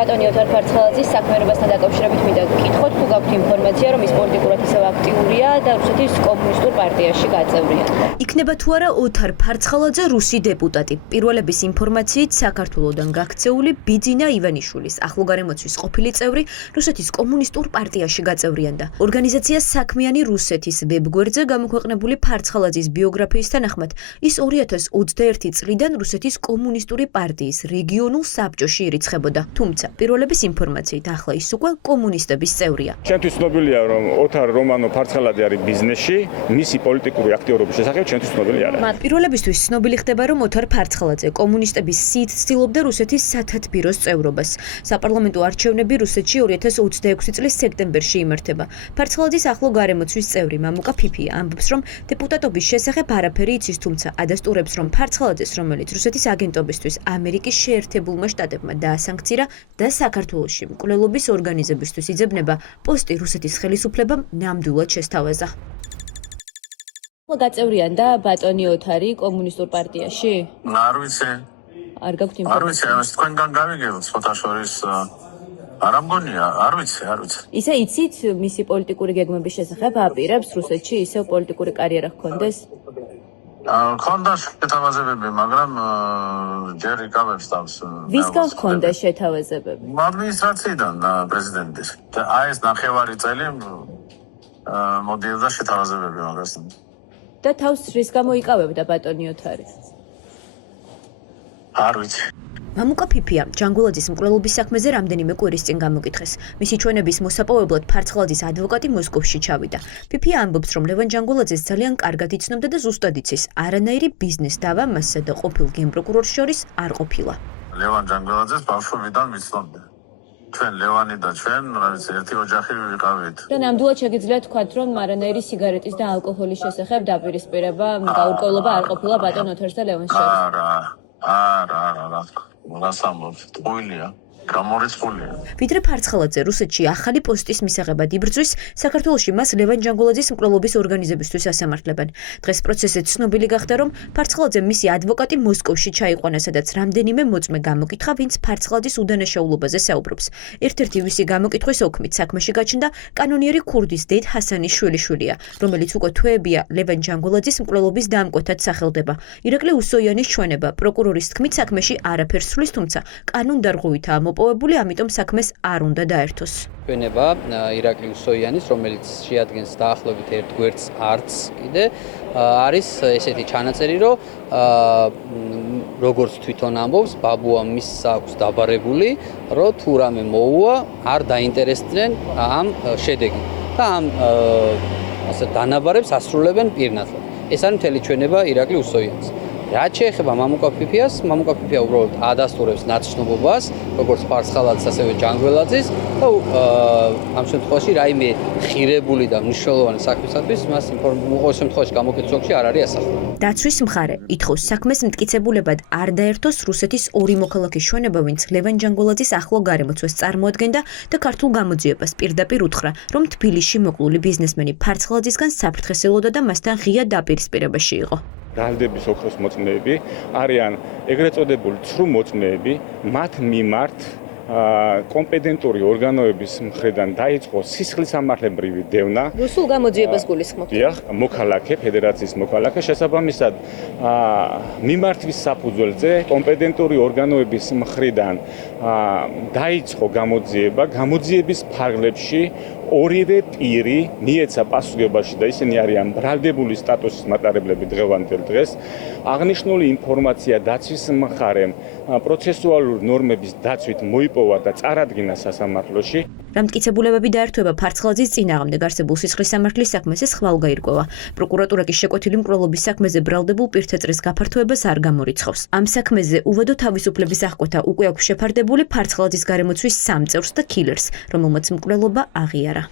ბატონი ოთარ ფარცხალაძის საქმიანობასთან დაკავშირებით მინდა გკითხოთ, თუ გაქვთ ინფორმაცია, რომ ის პოლიტიკურად ისევ აქტიურია და რუსეთის კომუნისტურ პარტიაში გაწევრია. იქნება თუ არა ოთარ ფარცხალაძე რუსი დეპუტატი. პირველების ინფორმაციით საქართველოდან გაქცეული ბიძინა ივანიშვილის ახლოგარემოცვის ყოფილი წევრი რუსეთის კომუნისტურ პარტიაში გაწევრიანდა. ორგანიზაცია საქმიანი რუსეთის ვებგვერდზე გამოქვეყნებული ფარცხალაძის ბიოგრაფიის თანახმად, ის 2021 წლიდან რუსეთის კომუნისტური პარტიის რეგიონულ საბჭოში ირიცხებოდა. თუმცა, პირველების ინფორმაციით ახლა ის უკვე კომუნისტების წევრია. Ჩვენთვის ცნობილია, რომ ოთარ რომანო ფარცხალაძე არის ბიზნესში, მისი პოლიტიკური აქტიურობის შესახებ ჩვენთვის ცნობილი არა. პირველებისთვის ცნობილი ხდება, რომ ოთარ ფარცხალაძე კომუნისტების სიით ცდილობდა რუსეთის სათათბიროს წევრობას. საპარლამენტო არჩევნები რუსეთში 2026 წლის სექტემბერში იმართება. ფარცხალაძის ახლო გარემოცვის წევრი მამუკა ფიფია ამბობს, რომ დეპუტატობის შესახებ არაფერი იცის, თუმცა ადასტურებს, რომ ფარცხალაძეს, რომელიც რუსეთის აგენტობისთვის ამერიკის შეერთებულმა შტატებმა დაასანქცირა და საქართველოში მკვლელობის ორგანიზებისთვის იძებნება, პოსტი რუსეთის ხელისუფლებამ ნამდვილად შესთავაზა. გაწევრიანდა ბატონი ოთარი კომუნისტურ პარტიაში? არ ვიცი. არ გაქვთ არ ინფორმაცია? ვიცი, ამას თქვენგან გავიგებთ, ფოთაშორის არ ამგონია, არ ვიცი. ისე იცით მისი პოლიტიკური გეგმების შესახებ, აპირებს რუსეთში ისევ პოლიტიკური კარიერა ჰქონდეს? ქონდა შეთავაზებები, მაგრამ ჯერ იკავებს თავს. ვისგან ჰქონდა შეთავაზებები? ადმინისტრაციიდან პრეზიდენტის. და აი ეს ნახევარი წელი მოდიოდა შეთავაზებები მაგასთან. და თავს რის გამო იკავებდა ბატონი ოთარი? არ ვიცი. მამუკა ფიფია ჯანგულაძის მკვლელობის საქმეზე რამდენიმე კვირის წინ გამოკითხეს. მისი ჩვენების მოსაპოვებლად ფარცხალაძის ადვოკატი მოსკოვში ჩავიდა. ფიფია ამბობს, რომ ლევან ჯანგულაძეს ძალიან კარგად იცნობდა და ზუსტად იცის, არანაირი ბიზნეს დავა მასსა და ყოფილ გენპროკურორს შორის არ ყოფილა. ლევან ჯანგულაძეს ბავშვობიდან ვიცნობდი. ჩვენ ლევანი და ჩვენ, რა ვიცი, ერთი ოჯახი ვიყავით. და ნამდვილად შეგიძლიათ თქვათ, რომ არანაირი სიგარეტის და ალკოჰოლის შესახებ დაპირისპირება, გაურკვევლობა არ ყოფილა ბატონ ოთარს და ლევანს შორის? არა, რას ამბობთ? ტყუილია. გამორიცხულია. ვიდრე ფარცხალაძე რუსეთში ახალი პოსტის მისაღებად იბრძვის, საქართველოში მას ლევან ჯანგულაძის მკვლელობის ორგანიზებისთვის ასამართლებენ. დღეს პროცესზე ცნობილი გახდა, რომ ფარცხალაძემ მისი ადვოკატი მოსკოვში ჩაიყვანა, სადაც რამდენიმე მოწმე გამოკითხა, ვინც ფარცხალაძის უდანაშაულობაზე საუბრობს. ერთ-ერთი მისი გამოკითხვის ოქმით საქმეში გაჩნდა კანონიერი ქურდის დედ ჰასანის შვილიშვილია, რომელიც უკვე თვეებია ლევან ჯანგულაძის მკვლელობის დამკვეთად სახელდება. ირაკლი უსოიანის ჩვენება პროკურორის თქმით საქმეში არაფერს სვლის, თუმცა კანონდარღვევითაა მოპოვებული, ამიტომ საქმეს არ უნდა დაერთოს. ჩვენება ირაკლი უსოიანის, რომელიც შეადგენს დაახლოებით ერთ გვერდს არც კიდე, არის ესეთი ჩანაწერი, რომ როგორც თვითონ ამბობს, ბაბუა მის აქვს დაბარებული, რომ თუ რამე მოუვა, არ დაინტერესდნენ ამ შედეგით და ამ ასე დანაბარებს ასრულებენ პირნათლად. ეს არის მთელი ჩვენება ირაკლი უსოიანის. რაც შეეხება მამუკა ფიფიას, მამუკა ფიფია უბრალოდ ადასტურებს ნაცნობობას, როგორც ფარცხალაძის, ასევე ჯანგველაძის და ამ შემთხვევაში რაიმე ხირებული და მნიშვნელოვანი საქმისათვის მას უყურეს შემთხვევაში გამოკითხულში არ არის ასახული. დაცვის მხარე ითხოვს საქმეს მტკიცებულებად არ დაერთოს რუსეთის ორი მოქალაქის ჩვენება, ვინც ლევან ჯანგველაძის ახლო გარემოცვას წარმოადგენდა და ქართულ გამოძიებას პირდაპირ უთხრა, რომ თბილისში მოკლული ბიზნესმენი ფარცხალაძისგან საფრთხეს ელოდა და მასთან ღია დაპირისპირებაში იყო. ბრალდების ოქროს მოწმეები არიან ეგრეთ წოდებული ცრუ მოწმეები, მათ მიმართ კომპეტენტური ორგანოების მხრიდან დაიწყო სისხლისამართლებრივი დევნა. რუსულ გამოძიებას გულისხმობთ? დიახ, მოქალაქე, ფედერაციის მოქალაქე, შესაბამისად მიმართვის საფუძველზე კომპეტენტური ორგანოების მხრიდან დაიწყო გამოძიება, გამოძიების ფარგლებში ორივე პირი მიეცა პასუხისმგებლობაში და ისინი არიან ბრალდებული სტატუსის მატარებლები დღევანდელ დღეს. აღნიშნული ინფორმაცია დაცვის მხარემ პროცესუალური ნორმების დაცვით მოიპოვა და წარადგინა სასამართლოში. რამტკიცებულებები დაერთვება ფარცხალაძის წინააღმდეგ არსებულ სისხლისამართლის საქმეზე ხვალ გაირკვევა. პროკურატურა კი შეკვეთილი მკვლელობის საქმეზე ბრალდებულ პირთა წრის გაფართოებას არ გამორიცხავს. ამ საქმეზე უვადო თავისუფლების აღკვეთა უკვე აქვს შეფარდებული ფარცხალაძის გარემოცვის 3 წევრს და ქილერს, რომელმაც მკვლელობა აღიარა.